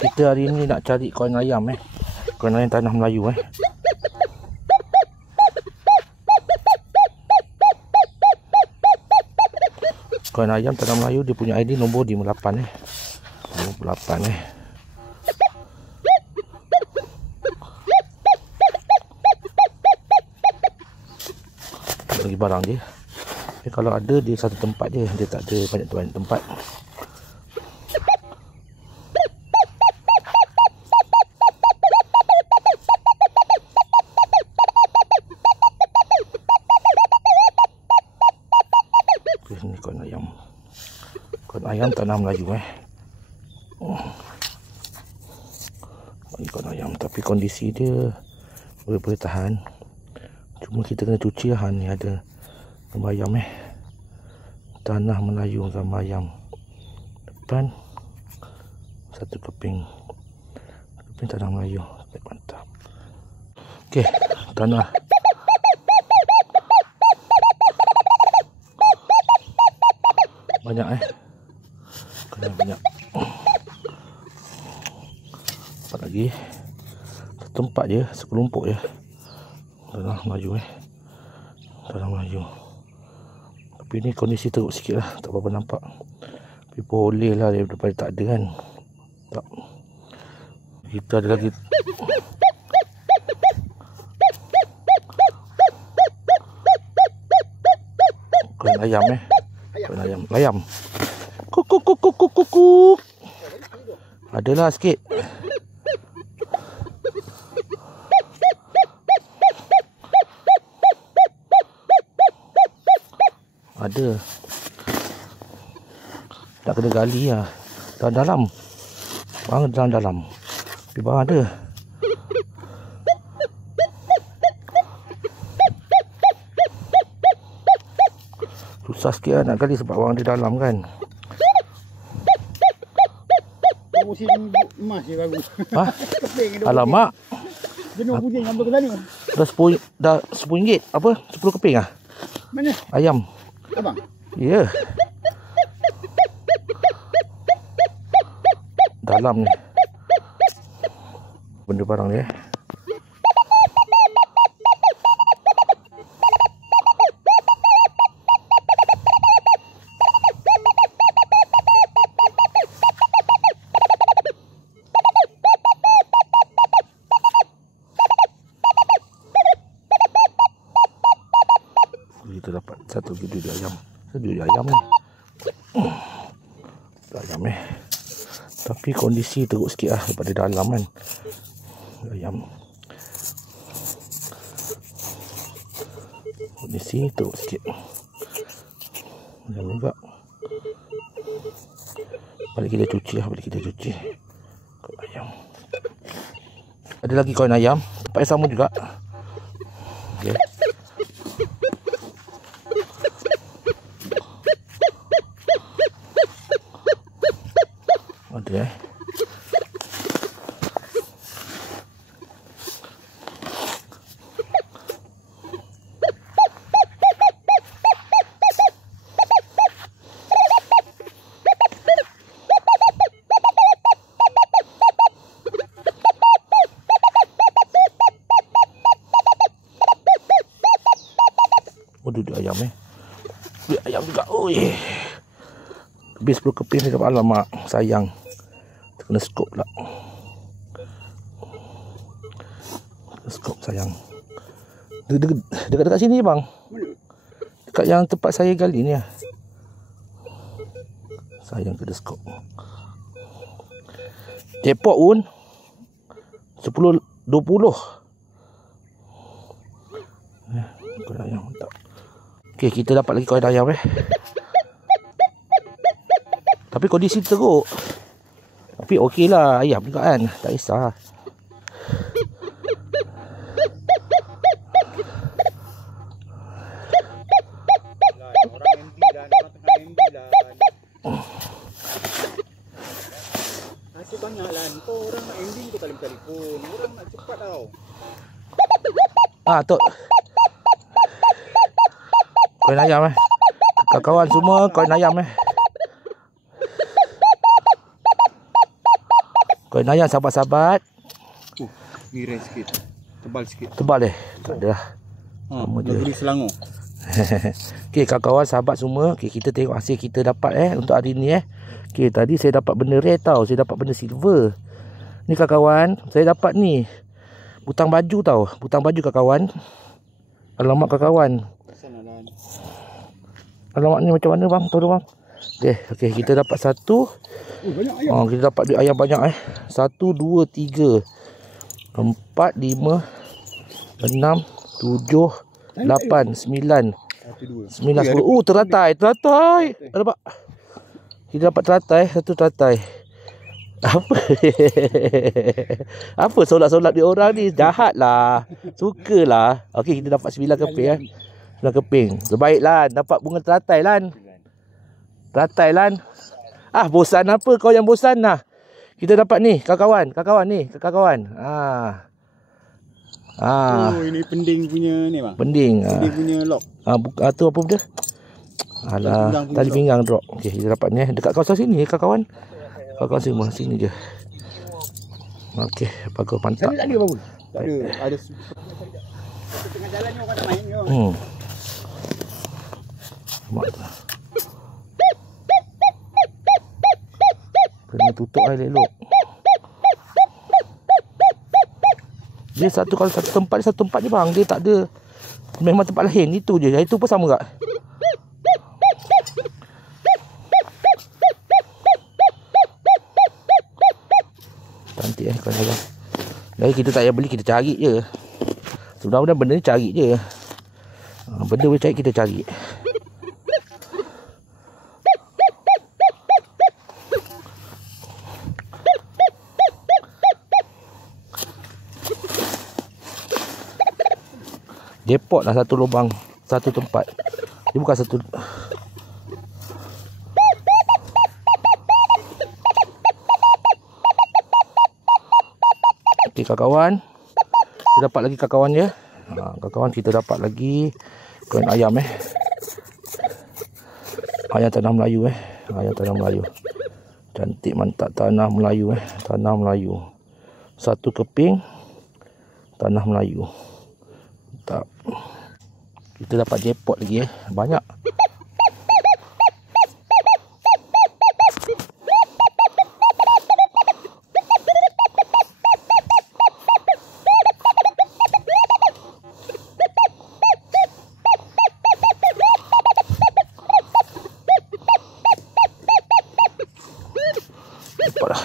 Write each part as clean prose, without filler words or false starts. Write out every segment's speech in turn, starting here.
Kita hari ni nak cari koin ayam koin ayam tanah Melayu Koin ayam tanah Melayu dia punya ID nombor 58 58 Lagi barang dia. Kalau ada dia satu tempat je, dia tak ada banyak tempat. Ini koin ayam. Koin ayam tanah Melayu Ini koin ayam, tapi kondisi dia boleh tahan. Cuma kita kena cuci ni ada gambar ayam tanah Melayu, gambar ayam depan satu keping tanah Melayu. Mantap. Okey, tanah banyak kena banyak. Apa lagi? Satu tempat je, sekelompok je. Tanah Melayu tanah Melayu. Tapi ni kondisi teruk sikit lah, tak apa-apa nampak. Tapi boleh lah daripada tak ada kan. Tak. Kita ada lagi. Koin ayam koin ayam. Kuk. Adalah sikit. Ada. Tak kena gali lah. Dalam. Barang dalam. Tapi barang ada. Susah sikit lah nak gali sebab barang di dalam kan. Musim emas je bagus. Alamak. Jenuh pusing ambil ke sana. Dah RM10. Apa? 10 keping ah? Mana? Ayam. Abang? Ya. Dalam ni. Benda barang ni kita dapat satu gigi ayam. Satu ayam ni. Ayam Tapi kondisi teruk sikit lah daripada dalam kan. Ayam. Kondisi teruk sikit. Ayam juga. Balik kita cuci. Koin ayam. Ada lagi koin ayam. Tempat yang sama juga. Okay. Ada duduk ayam Duduk ayam juga. Oi. Lebih 10 keping ni dapat. Alamak, sayang. Kena skop pula. Skop sayang. Dekat sini bang. Dekat yang tempat saya gali ni lah. Sayang kena skop. Jackpot pun 10-20. Koin ayam mantap. Okey, kita dapat lagi koin ayam Tapi kondisi teruk. Tapi okey lah, ayam juga kan. Tak kisah. Orang NT dan orang tengah NT dan. Masih banyak lah. Kau orang nak ending tu kali telefon. Orang nak cepat tau. Tok. Koin ayam kawan-kawan semua koin ayam Kawan ayam sahabat-sahabat. Girai sikit. Tebal sikit. Tebal tak ada lah. Sama je. Negeri Selangor. Okey, kawan-kawan sahabat semua, okey, kita tengok hasil kita dapat untuk hari ni Okey, tadi saya dapat benda rare tau. Saya dapat benda silver. Ni kawan-kawan, saya dapat ni butang baju tau. Butang baju kawan-kawan. Alamat kawan-kawan. Alamat ni macam mana bang? Tahu bang? Okey, kita dapat satu. Banyak ayam. Kita dapat duit ayam banyak 1, 2, 3, 4, 5, 6, 7, 8, 9, 9, 10. Teratai. Nampak? Kita dapat teratai. Satu teratai. Apa? Apa solat-solat di orang ni? Jahat lah. Sukalah. Okey, kita dapat 9 keping 9 keping. Terbaik Lan. Dapat bunga teratai Lan. Teratai Lan. Bosan apa? Kau yang bosan lah. Kita dapat ni, kawan-kawan ni, kawan-kawan. Ini pending punya ni bang. Pending punya lock. Tu apa benda? Alah, tali pinggang drop. Okey, kita dapat ni dekat kawasan sini kawan-kawan. Kawan-kawan semua sini je. Okey, bagus mantap. Sana tak ada apa-apa. Tak ada. Ada tengah jalan ni orang nak main ni. Kena tutup elok. Dia kalau satu tempat je bang. Dia tak ada. Memang tempat lain. Itu je. Itu pun sama tak? Cantik kawan-kawan. Jadi kita tak payah beli. Kita cari je. Sebenarnya benda ni cari je. Benda boleh cari, kita cari. Depot lah satu lubang, satu tempat. Dia bukan satu. Okey kawan-kawan. Kita dapat lagi kawan-kawan je. Kawan-kawan kita dapat lagi kawan ayam Ayam tanah Melayu Ayam tanah Melayu. Cantik mantap tanah Melayu Tanah Melayu. Satu keping tanah Melayu. Tak. Kita dapat jackpot lagi banyak. Dapatlah.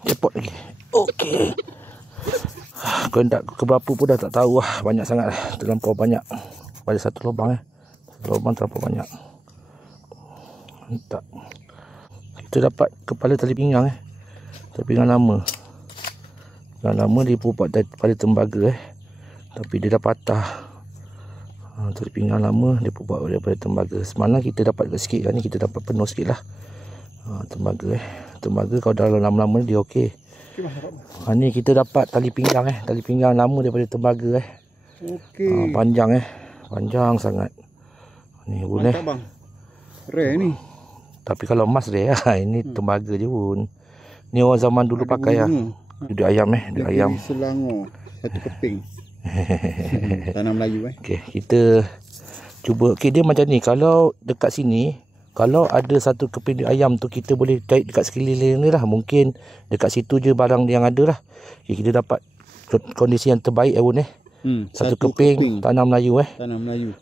Jackpot lagi. Okey. Kau nak keberapa pun dah tak tahu lah. Banyak sangat lah. Terlampau banyak. Pada satu lubang Satu lubang terlampau banyak. Mantap. Kita dapat kepala tali pinggang Tali pinggang lama. Yang lama dia buat daripada tembaga tapi dia dah patah. Tali pinggang lama dia buat daripada tembaga. Semalam kita dapat sikit kan ni, kita dapat penuh sikit lah. Tembaga Tembaga kalau dah lama-lama dia okey. Ni kita dapat tali pinggang Tali pinggang lama daripada tembaga Okey. Panjang panjang sangat. Ni boleh. Mantap bang. Rare ni. Tapi kalau emas rare ini tembaga je pun. Ni orang zaman dulu ada pakai Duduk ayam Duduk ayam Selangor. Satu keping. Tanah Melayu Okey, kita cuba. Okey, dia macam ni. Kalau dekat sini, kalau ada satu keping ayam tu, kita boleh cari dekat sekeliling ni lah. Mungkin dekat situ je barang yang ada lah. Okey, kita dapat kondisi yang terbaik satu keping tanah Melayu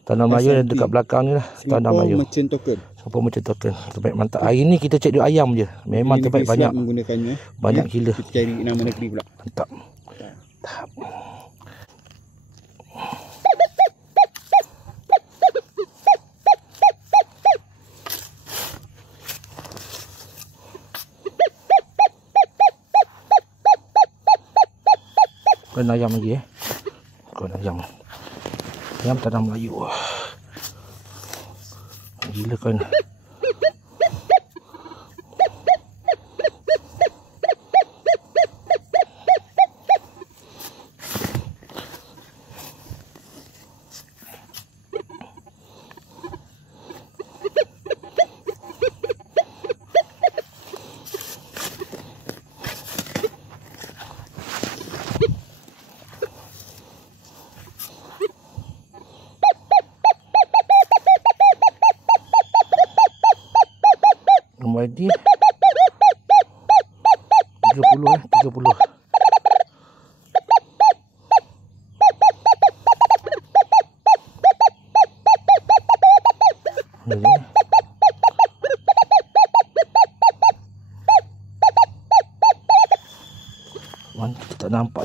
Tanah Melayu yang dekat belakang ni lah. Tanah Melayu Merchant Token. Singapore Merchant Token. Terbaik mantap. Hari ni kita cek duit ayam je. Memang terbaik banyak. Menggunakannya. Banyak gila. Kita cari nama negeri pula. Mantap. Kena ayam lagi Kena ayam. Ayam tanah Melayu. Gila kan.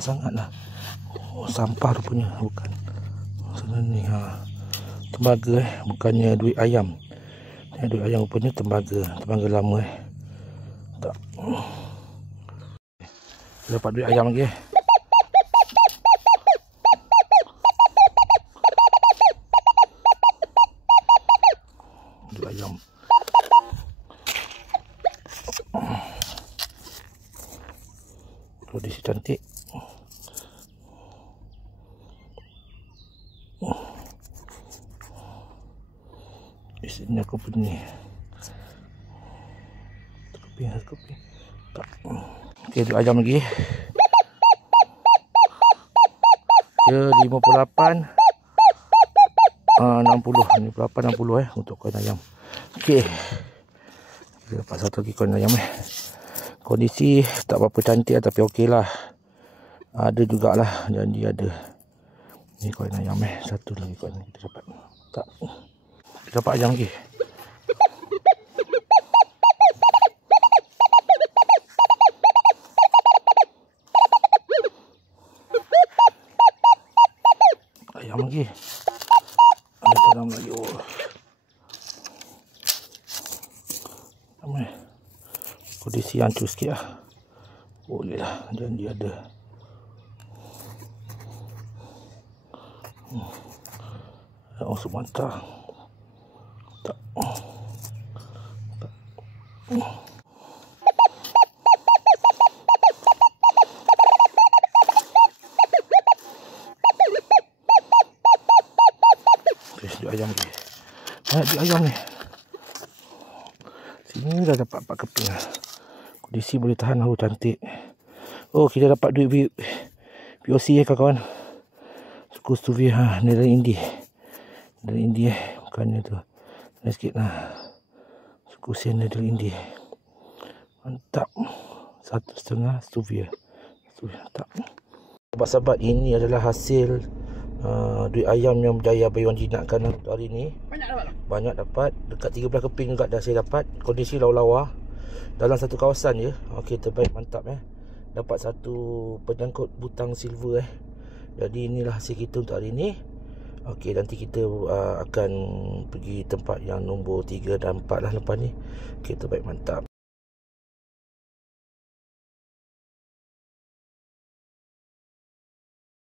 sangat lah. Oh, sampah rupanya. Bukan. Sana ni tembaga bukannya duit ayam. Duit ayam rupanya tembaga lama tak. Dapat duit ayam lagi duit ayam. Kondisi cantik. Isinya aku punya kopi tak. Okey, duit ayam lagi. Dia 58 60 58 60 untuk koin ayam. Okey, kita dapat satu lagi koin ayam Kondisi tak berapa cantik tapi okey lah. Ada jugalah, janji ada. Ni koin ayam satu lagi koin kita dapat. Tak. Kita dapat ayam lagi. Ayam lagi. Ada dalam Melayu. Kondisi hancur sikit lah. Boleh lah, janji ada. Oh, semantah. Tak. Duit ayam ni. Duit ayam ni. Sini dah dapat 4 keping lah. Kondisi boleh tahan lah, cantik. Oh, kita dapat duit POC kawan-kawan. Suku Stuvie ni dari Indi. Dari Indi bukannya tu. Naik sikit lah. Suku Sen dari Indi. Mantap. 1,5 Stuvie. Mantap. Sahabat-sahabat, ini adalah hasil duit ayam yang berjaya Bayuan jinakkan untuk hari ni. Banyak dapat. Dekat 13 keping juga dah saya dapat. Kondisi lawa-lawa. Dalam satu kawasan je. Okey, terbaik, mantap Dapat satu penyangkut butang silver Jadi inilah hasil kita untuk hari ni. Okey, nanti kita akan pergi tempat yang nombor 3 dan 4 lah lepas ni. Okey, terbaik, mantap.